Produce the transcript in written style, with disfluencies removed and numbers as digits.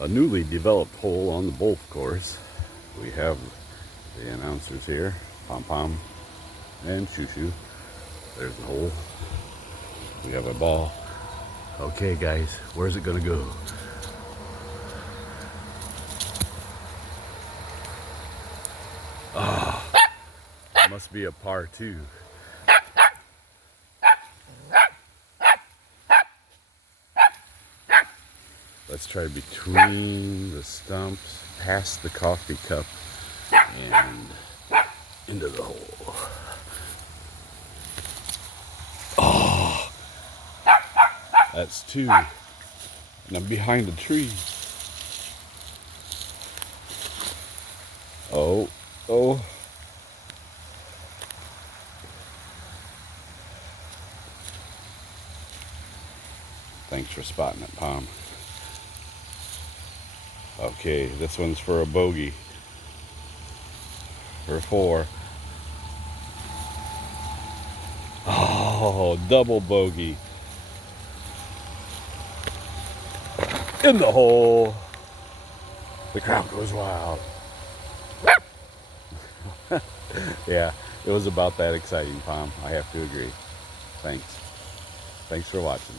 a newly developed hole on the bowlf course. We have the announcers here, Pom Pom and Shoo Shoo. There's the hole. We have a ball. Okay guys, where's it gonna go? Ah, must be a par 2. Let's try between the stumps, past the coffee cup, and into the hole. Oh, that's 2. And I'm behind a tree. Oh, oh. Thanks for spotting it, Pom. Okay, this one's for a bogey. For 4. Oh, double bogey. In the hole. The crowd goes wild. Yeah, it was about that exciting, Pom. I have to agree. Thanks. Thanks for watching.